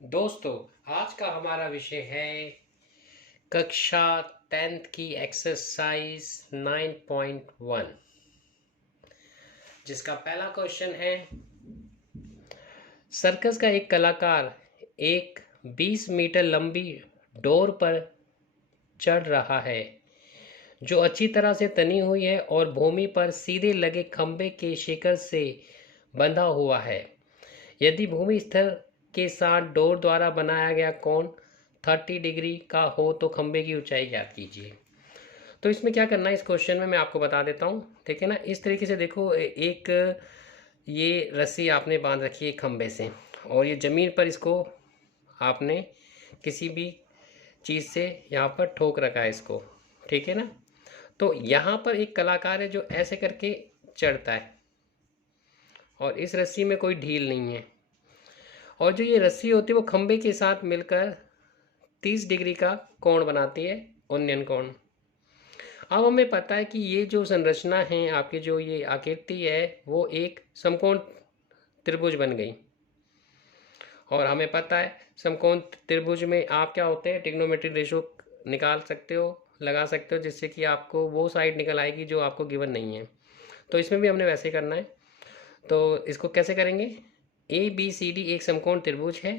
दोस्तों, आज का हमारा विषय है कक्षा 10th की एक्सरसाइज 9.1, जिसका पहला क्वेश्चन है। सर्कस का एक कलाकार एक 20 मीटर लंबी डोर पर चढ़ रहा है जो अच्छी तरह से तनी हुई है और भूमि पर सीधे लगे खंभे के शिखर से बंधा हुआ है। यदि भूमि स्तर के साथ डोर द्वारा बनाया गया कोण 30 डिग्री का हो तो खंभे की ऊंचाई ज्ञात कीजिए। तो इसमें क्या करना है, इस क्वेश्चन में मैं आपको बता देता हूँ। ठीक है ना, इस तरीके से देखो, एक ये रस्सी आपने बांध रखी है खंभे से और ये ज़मीन पर इसको आपने किसी भी चीज़ से यहाँ पर ठोक रखा है इसको। ठीक है ना, तो यहाँ पर एक कलाकार है जो ऐसे करके चढ़ता है और इस रस्सी में कोई ढील नहीं है और जो ये रस्सी होती है वो खंभे के साथ मिलकर 30 डिग्री का कोण बनाती है, उन्नयन कोण। अब हमें पता है कि ये जो संरचना है आपकी, जो ये आकृति है, वो एक समकोण त्रिभुज बन गई। और हमें पता है समकोण त्रिभुज में आप क्या होते हैं, ट्रिग्नोमेट्रिक रेशो निकाल सकते हो, लगा सकते हो, जिससे कि आपको वो साइड निकल आएगी जो आपको गिवन नहीं है। तो इसमें भी हमने वैसे ही करना है। तो इसको कैसे करेंगे, ए बी सी डी एक समकोण त्रिभुज है,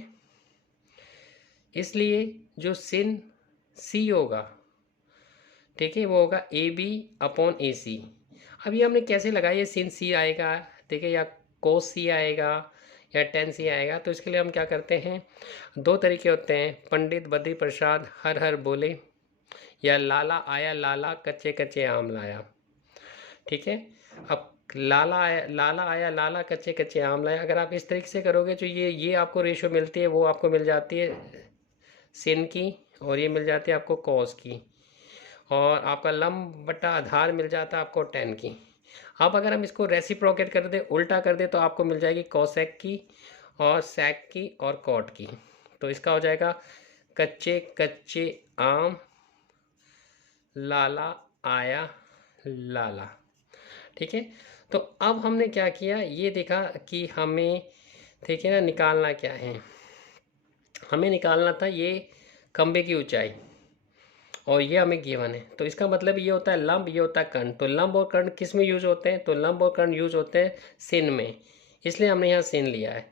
इसलिए जो सिन सी होगा, ठीक है, वो होगा ए बी अपॉन ए सी। अब ये हमने कैसे लगाया, ये सिन सी आएगा, ठीक है, या कोस सी आएगा या टेन सी आएगा। तो इसके लिए हम क्या करते हैं, दो तरीके होते हैं, पंडित बद्री प्रसाद हर हर बोले, या लाला आया लाला कच्चे कच्चे आम लाया। ठीक है, अब लाला आया लाला कच्चे कच्चे आम लाया, अगर आप इस तरीके से करोगे तो ये आपको रेशो मिलती है, वो आपको मिल जाती है सिन की, और ये मिल जाती है आपको कॉस की, और आपका लंब बटा आधार मिल जाता है आपको टेन की। अब अगर हम इसको रेसिप्रोकेट कर दें, उल्टा कर दें, तो आपको मिल जाएगी कॉसेक की और सेक की और कॉट की। तो इसका हो जाएगा कच्चे कच्चे आम लाला आया लाला। ठीक है, तो अब हमने क्या किया, ये देखा कि हमें, ठीक है ना, निकालना क्या है, हमें निकालना था ये खंबे की ऊंचाई, और ये हमें गिवन है। तो इसका मतलब ये होता है लंब, ये होता है कर्ण। तो लंब और कर्ण किस में यूज होते हैं, तो लंब और कर्ण यूज होते हैं सिन में, इसलिए हमने यहाँ सिन लिया है।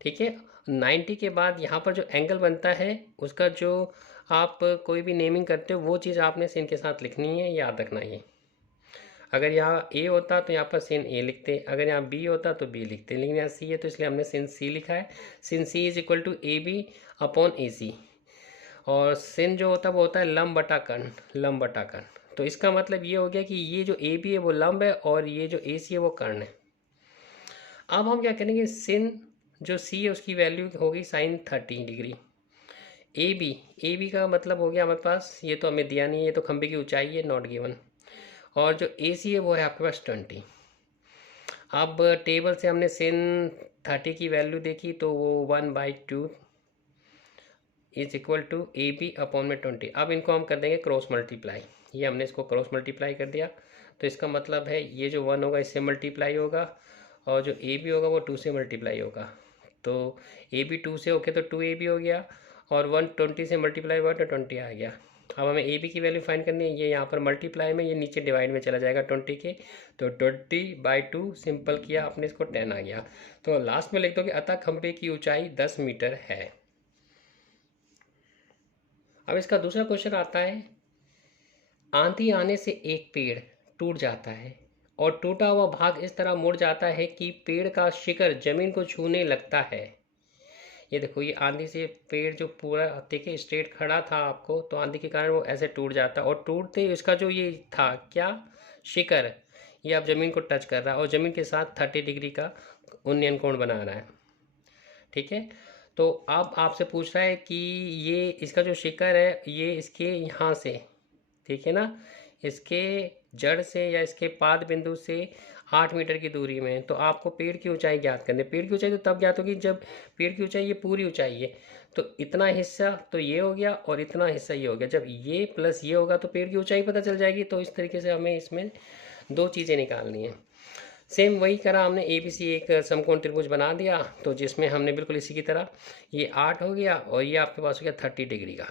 ठीक है, 90 के बाद यहाँ पर जो एंगल बनता है उसका जो आप कोई भी नेमिंग करते हो, वो चीज़ आपने सिन के साथ लिखनी है, याद रखना है। अगर यहाँ ए होता तो यहाँ पर सिन ए लिखते, अगर यहाँ बी होता तो बी लिखते, लेकिन यहाँ सी है तो इसलिए हमने सिन सी लिखा है। Sin C is equal to A B upon A C, और सिन जो होता है वो होता है लंब बटा कर्ण, लंब बटा कर्ण। तो इसका मतलब ये हो गया कि ये जो ए बी है वो लंब है और ये जो ए सी है वो कर्ण है। अब हम क्या करेंगे, सिन जो सी है उसकी वैल्यू होगी साइन 30 डिग्री। ए बी का मतलब हो गया हमारे पास, ये तो हमें दिया नहीं है, ये तो खंबे की ऊंचाई है, नॉट गिवन। और जो ए सी है वो है आपके पास 20। अब टेबल से हमने सिन 30 की वैल्यू देखी, तो वो 1/2 is equal to A B upon में 20। अब इनको हम कर देंगे क्रॉस मल्टीप्लाई, ये हमने इसको क्रॉस मल्टीप्लाई कर दिया। तो इसका मतलब है ये जो 1 होगा इससे मल्टीप्लाई होगा, और जो ए बी होगा वो 2 से मल्टीप्लाई होगा। तो ए बी 2 से होके तो 2 ए बी हो गया, और 120 से मल्टीप्लाई हुआ तो 20 आ गया। अब हमें ए बी की वैल्यू फाइंड करनी है, ये यहाँ पर मल्टीप्लाई में, ये नीचे डिवाइड में चला जाएगा 20 के, तो 20/2 सिंपल किया आपने, इसको 10 आ गया। तो लास्ट में लिख दो कि अतः खंभे की ऊंचाई 10 मीटर है। अब इसका दूसरा क्वेश्चन आता है, आंधी आने से एक पेड़ टूट जाता है और टूटा हुआ भाग इस तरह मुड़ जाता है कि पेड़ का शिखर जमीन को छूने लगता है। ये देखो, ये आंधी से पेड़ जो पूरा देखिए स्ट्रेट खड़ा था आपको, तो आंधी के कारण वो ऐसे टूट जाता है, और टूटते ही इसका जो ये था क्या, शिखर, ये अब जमीन को टच कर रहा है और जमीन के साथ 30 डिग्री का उन्नयन कोण बना रहा है। ठीक है, तो अब आपसे पूछ रहा है कि ये इसका जो शिखर है ये इसके यहाँ से, ठीक है ना, इसके जड़ से या इसके पाद बिंदु से 8 मीटर की दूरी में। तो आपको पेड़ की ऊंचाई ज्ञात करनी है। पेड़ की ऊंचाई तो तब ज्ञात होगी जब पेड़ की ऊंचाई ये पूरी ऊंचाई है, तो इतना हिस्सा तो ये हो गया और इतना हिस्सा ये हो गया, जब ये प्लस ये होगा तो पेड़ की ऊंचाई पता चल जाएगी। तो इस तरीके से हमें इसमें दो चीज़ें निकालनी है। सेम वही करा हमने, ए बी सी एक समकोण त्रिभुज बना दिया, तो जिसमें हमने बिल्कुल इसी की तरह ये 8 हो गया और ये आपके पास हो गया 30 डिग्री का।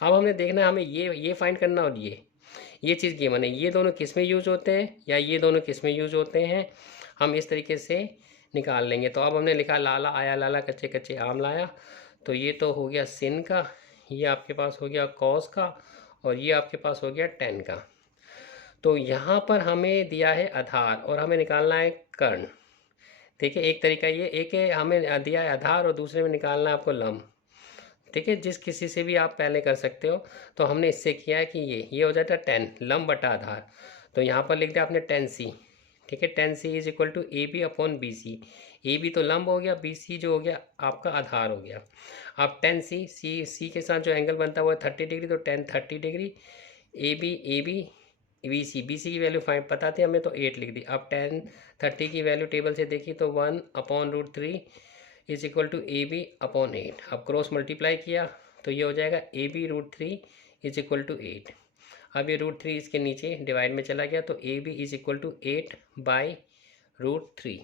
अब हमने देखना है, हमें ये फाइंड करना, और ये चीज़ गिवन है, ये दोनों किस में यूज होते हैं या ये दोनों किस में यूज होते हैं, हम इस तरीके से निकाल लेंगे। तो अब हमने लिखा लाला आया लाला कच्चे कच्चे आम लाया, तो ये तो हो गया सिन का, ये आपके पास हो गया कॉस का, और ये आपके पास हो गया टेन का। तो यहाँ पर हमें दिया है आधार और हमें निकालना है कर्ण। देखिए एक तरीका ये, एक है हमें दिया है आधार और दूसरे में निकालना है आपको लंब। ठीक है, जिस किसी से भी आप पहले कर सकते हो। तो हमने इससे किया है कि ये हो जाता है 10 लंब बटा आधार, तो यहाँ पर लिख दिया आपने 10c। ठीक है, 10c is equal to A B upon B C. A B तो लंब हो गया, बी सी जो हो गया आपका आधार हो गया। अब 10c सी के साथ जो एंगल बनता है वो है 30 डिग्री, तो 10 30 degree. A B B C की वैल्यू फाइव पता थी हमें, तो 8 लिख दी। अब 10 30 की वैल्यू टेबल से देखी तो 1/√3 is equal to A B upon 8। अब क्रॉस मल्टीप्लाई किया तो ये हो जाएगा A B √3 is equal to 8। अब ये √3 इसके नीचे डिवाइड में चला गया, तो A B is equal to 8/√3।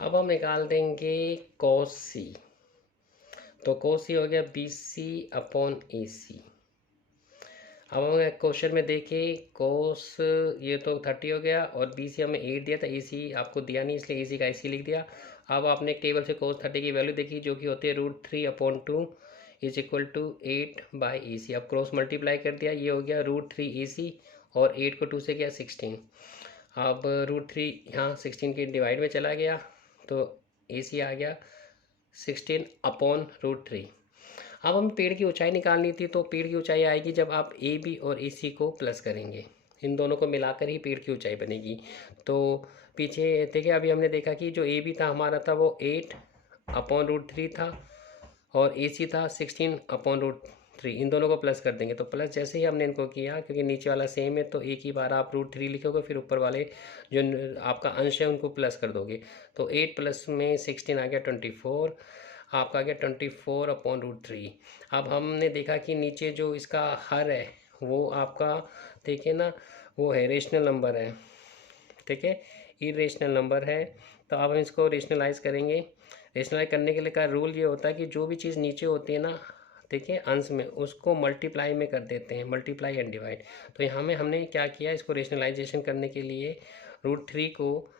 अब हम निकाल देंगे cos c, तो cos c हो गया बी सी अपॉन ए सी। अब हम क्वेश्चन में देखें, कोस ये तो 30 हो गया और बी सी हमें 8 दिया था, ए सी आपको दिया नहीं इसलिए ए सी का ऐसे लिख दिया। अब आपने एक टेबल से कोस 30 की वैल्यू देखी जो कि होती है √3/2 इज इक्वल टू 8/AC। अब क्रॉस मल्टीप्लाई कर दिया, ये हो गया √3AC और 8 को 2 से गया 16। अब √3 यहाँ 16 के डिवाइड में चला गया, तो AC आ गया 16/√3। अब हम पेड़ की ऊंचाई निकालनी थी, तो पेड़ की ऊंचाई आएगी जब आप ए बी और ए सी को प्लस करेंगे, इन दोनों को मिलाकर ही पेड़ की ऊंचाई बनेगी। तो पीछे देखिए, अभी हमने देखा कि जो ए बी था हमारा था वो 8/√3 था और ए सी था 16/√3। इन दोनों को प्लस कर देंगे, तो प्लस जैसे ही हमने इनको किया, क्योंकि नीचे वाला सेम है तो एक ही बार आप √3 लिखोगे, फिर ऊपर वाले जो आपका अंश है उनको प्लस कर दोगे। तो 8 प्लस में 16 आ गया 24, आपका आ गया 24/√3। अब हमने देखा कि नीचे जो इसका हर है वो आपका देखिए ना, वो है रेशनल नंबर है। ठीक है, इरेशनल नंबर है, तो अब हम इसको रेशनलाइज करेंगे। रेशनलाइज करने के लिए का रूल ये होता है कि जो भी चीज़ नीचे होती है ना, देखिए अंश में, उसको मल्टीप्लाई में कर देते हैं, मल्टीप्लाई एंड डिवाइड। तो यहाँ में हमने क्या किया, इसको रेशनलाइजेशन करने के लिए √3 को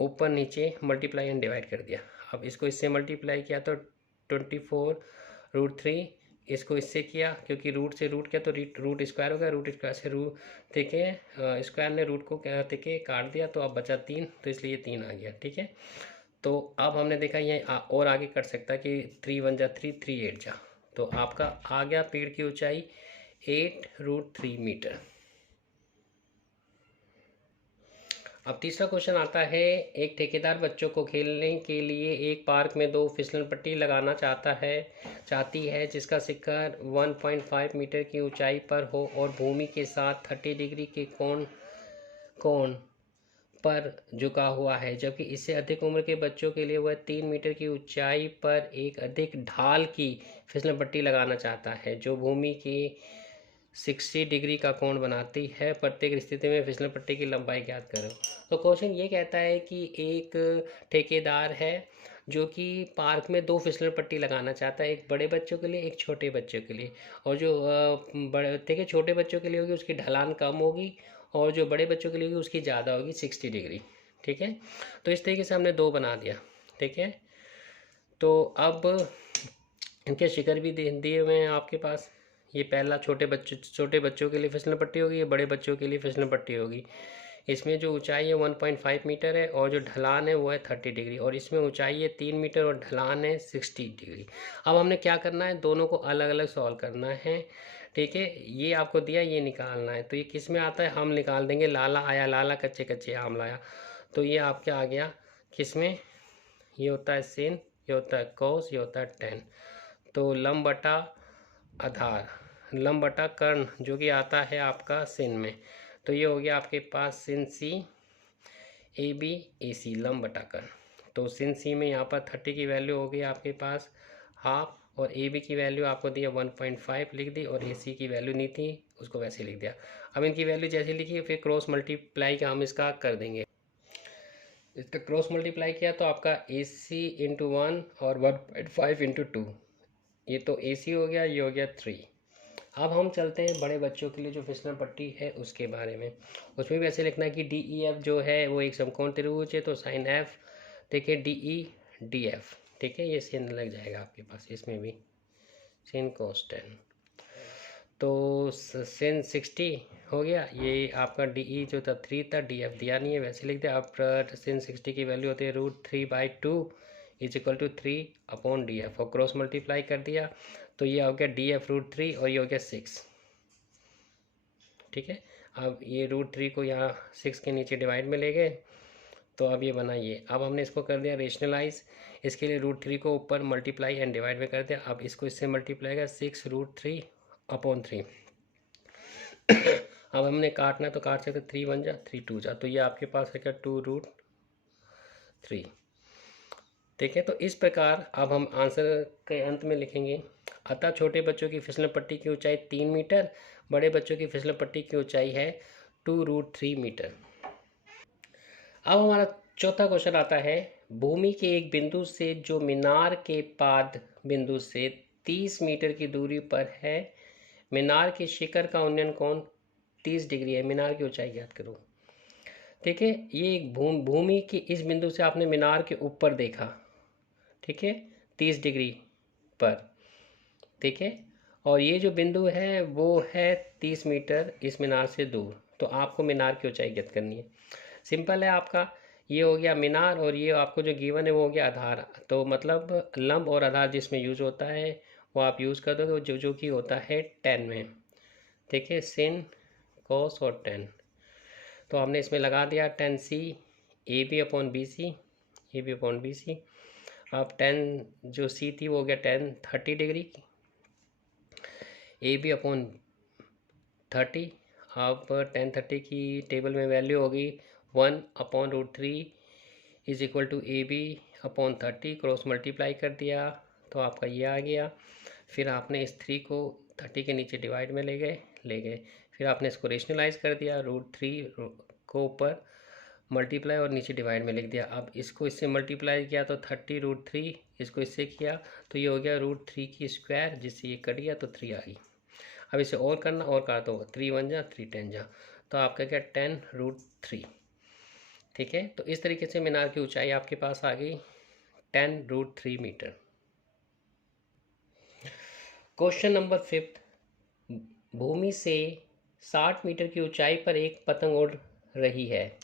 ऊपर नीचे मल्टीप्लाई एंड डिवाइड कर दिया। अब इसको इससे मल्टीप्लाई किया तो 24/√3, इसको इससे किया क्योंकि रूट से रूट किया तो रूट स्क्वायर हो गया, रूट स्क्वायर से रूट देखिए स्क्वायर ने रूट को क्या देखिए काट दिया, तो अब बचा 3, तो इसलिए ये 3 आ गया। ठीक है, तो अब हमने देखा ये और आगे कर सकता है कि 3 1 जा 3, 3 8 जा, तो आपका आ गया पेड़ की ऊंचाई 8√3 मीटर। अब तीसरा क्वेश्चन आता है, एक ठेकेदार बच्चों को खेलने के लिए एक पार्क में 2 फिसलन पट्टी लगाना चाहती है जिसका शिखर 1.5 मीटर की ऊंचाई पर हो और भूमि के साथ 30 डिग्री के कोण पर झुका हुआ है, जबकि इससे अधिक उम्र के बच्चों के लिए वह 3 मीटर की ऊंचाई पर एक अधिक ढाल की फिसलन पट्टी लगाना चाहता है जो भूमि के 60 डिग्री का कोण बनाती है। प्रत्येक स्थिति में फिसलन पट्टी की लंबाई ज्ञात करो। तो क्वेश्चन ये कहता है कि एक ठेकेदार है जो कि पार्क में 2 फिसलन पट्टी लगाना चाहता है, एक बड़े बच्चों के लिए एक छोटे बच्चों के लिए। और जो बड़े देखिए छोटे बच्चों के लिए होगी उसकी ढलान कम होगी और जो बड़े बच्चों के लिए होगी उसकी ज़्यादा होगी 60 डिग्री। ठीक है, तो इस तरीके से हमने 2 बना दिया। ठीक है, तो अब इनके शिखर भी दिए हुए हैं आपके पास। ये पहला छोटे बच्चों के लिए फिसलन पट्टी होगी, ये बड़े बच्चों के लिए फिसलन पट्टी होगी। इसमें जो ऊंचाई है 1.5 मीटर है और जो ढलान है वो है 30 डिग्री, और इसमें ऊंचाई है 3 मीटर और ढलान है 60 डिग्री। अब हमने क्या करना है, दोनों को अलग अलग सॉल्व करना है। ठीक है, ये आपको दिया, ये निकालना है। तो ये किस में आता है, हम निकाल देंगे लाला आया लाला कच्चे कच्चे आम लाया। तो ये आपके आ गया किस में, ये होता है सिन, ये होता है कोस, ये होता है टेन। तो लंब बटा आधार, लंब बटा कर्ण जो कि आता है आपका सिन में, तो ये हो गया आपके पास सिन सी ए बी ए सी लंब बटा कर्ण। तो सिन सी में यहाँ पर 30 की वैल्यू हो गई आपके पास हाफ और ए बी की वैल्यू आपको दिया 1.5 लिख दी, और ए सी की वैल्यू नहीं थी उसको वैसे लिख दिया। अब इनकी वैल्यू जैसे लिखी फिर क्रॉस मल्टीप्लाई का हम इसका कर देंगे। इसका क्रॉस मल्टीप्लाई किया तो आपका ए सी इंटू 1 और 1.5 इंटू 2, ये तो ए सी हो गया, ये हो गया 3। अब हम चलते हैं बड़े बच्चों के लिए जो फिसलन पट्टी है उसके बारे में। उसमें भी ऐसे लिखना है कि डी ई एफ जो है वो एक समकोण त्रिभुज है, तो साइन एफ देखिए डी ई डी एफ, ठीक है, ये सीन लग जाएगा आपके पास। इसमें भी sin cos 10, तो sin 60 हो गया। ये आपका डी ई जो था 3 था, डी एफ दिया नहीं है वैसे लिख दिया। अब sin 60 की वैल्यू होती है √3/2 is equal to 3 upon D F, और क्रॉस मल्टीप्लाई कर दिया तो ये हो गया डी एफ √3 और ये हो गया 6, ठीक है। अब ये √3 को यहाँ 6 के नीचे डिवाइड में ले गए तो अब ये बना ये। अब हमने इसको कर दिया रेशनलाइज, इसके लिए √3 को ऊपर मल्टीप्लाई एंड डिवाइड में कर दिया। अब इसको इससे मल्टीप्लाई का 6 √3 अपॉन 3। अब हमने काटना तो काट सकते, 3 1 जा 3 2 जा, तो ये आपके पास है क्या 2√3, ठीक है। तो इस प्रकार अब हम आंसर के अंत में लिखेंगे, अतः छोटे बच्चों की फिसलन पट्टी की ऊंचाई 3 मीटर, बड़े बच्चों की फिसलन पट्टी की ऊंचाई है 2√3 मीटर। अब हमारा चौथा क्वेश्चन आता है, भूमि के एक बिंदु से जो मीनार के पाद बिंदु से 30 मीटर की दूरी पर है, मीनार के शिखर का उन्नयन कोण 30 डिग्री है, मीनार की ऊंचाई ज्ञात करो। ठीक है, ये एक भूमि की इस बिंदु से आपने मीनार के ऊपर देखा, ठीक है, 30 डिग्री पर, ठीक है, और ये जो बिंदु है वो है 30 मीटर इस मीनार से दूर, तो आपको मीनार की ऊंचाई ज्ञात करनी है। सिंपल है आपका, ये हो गया मीनार और ये आपको जो गिवन है वो हो गया आधार, तो मतलब लंब और आधार जिसमें यूज होता है वो आप यूज़ कर दोगे, जो कि होता है 10 में, ठीक है, sin cos और 10, तो हमने इसमें लगा दिया 10c A B upon B C, A B upon B C. अब 10 जो सी थी वो हो गया 10 30 डिग्री, ए बी अपॉन 30। अब 10 30 की टेबल में वैल्यू होगी 1 upon √3 is equal to A B upon 30, cross multiply कर दिया तो आपका ये आ गया। फिर आपने इस 3 को 30 के नीचे डिवाइड में ले गए, फिर आपने इसको रेशनलाइज कर दिया, √3 को ऊपर मल्टीप्लाई और नीचे डिवाइड में लिख दिया। अब इसको इससे मल्टीप्लाई किया तो 30 √3, इसको इससे किया तो ये हो गया √3 की स्क्वायर, जिससे ये कट गया तो 3 आ गई। अब इसे और करना, और काटा होगा 3 1 जा 3 10 जा, तो आपका क्या 10 √3, ठीक है। तो इस तरीके से मीनार की ऊंचाई आपके पास आ गई 10 √3 मीटर। क्वेश्चन नंबर 5, भूमि से 60 मीटर की ऊंचाई पर एक पतंग उड़ रही है,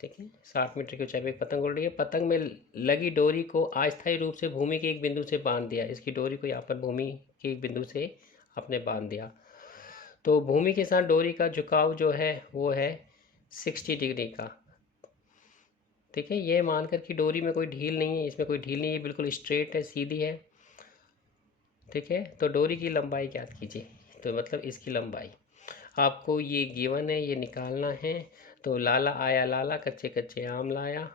ठीक है, 60 मीटर की ऊंचाई पर एक पतंग उड़ रही है, पतंग में लगी डोरी को अस्थायी रूप से भूमि के एक बिंदु से बांध दिया, इसकी डोरी को यहाँ पर भूमि के एक बिंदु से आपने बांध दिया, तो भूमि के साथ डोरी का झुकाव जो है वो है 60 डिग्री का, ठीक है। ये मानकर कि डोरी में कोई ढील नहीं है, इसमें कोई ढील नहीं है, बिल्कुल स्ट्रेट है, सीधी है, ठीक है। तो डोरी की लंबाई ज्ञात कीजिए, तो मतलब इसकी लंबाई आपको ये गिवन है, ये निकालना है। तो लाला आया लाला, कच्चे कच्चे आम लाया,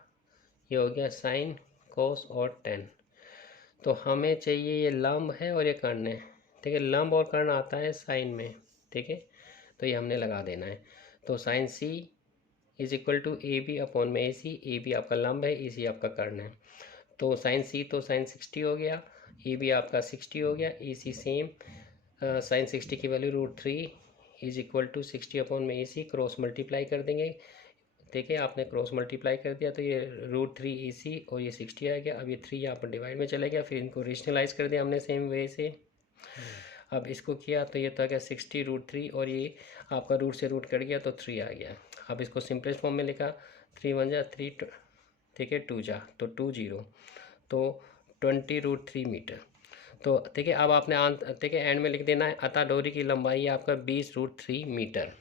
ये हो गया साइन कोस और 10। तो हमें चाहिए ये लंब है और ये कर्ण है, ठीक है, लंब और कर्ण आता है साइन में, ठीक है, तो ये हमने लगा देना है। तो sine C is equal to A B upon में ए सी, ए बी आपका लंब है, ए सी आपका कर्ण है, तो साइन सी तो साइन 60 हो गया, ए बी आपका 60 हो गया, ए सी सेम, साइन 60 की value √3 is equal to 60 upon में ए सी, क्रॉस मल्टीप्लाई कर देंगे, देखिए आपने क्रॉस मल्टीप्लाई कर दिया तो ये √3 ए सी और ये 60 आ गया। अब ये 3 यहाँ पर डिवाइड में चला गया, फिर इनको रेशनलाइज कर दिया हमने सेम वे से। अब इसको किया तो ये तो आ गया 60 √3 और ये आपका रूट से रूट कट गया तो 3 आ गया। अब इसको सिंपलेस्ट फॉर्म में लिखा, 3 1 जा 3, ठीक है, 2 जा तो 2 0, तो 20 √3 मीटर। तो ठीक है, अब आपने ठीक है एंड में लिख देना है, अतः डोरी की लंबाई है आपका 20 √3 मीटर।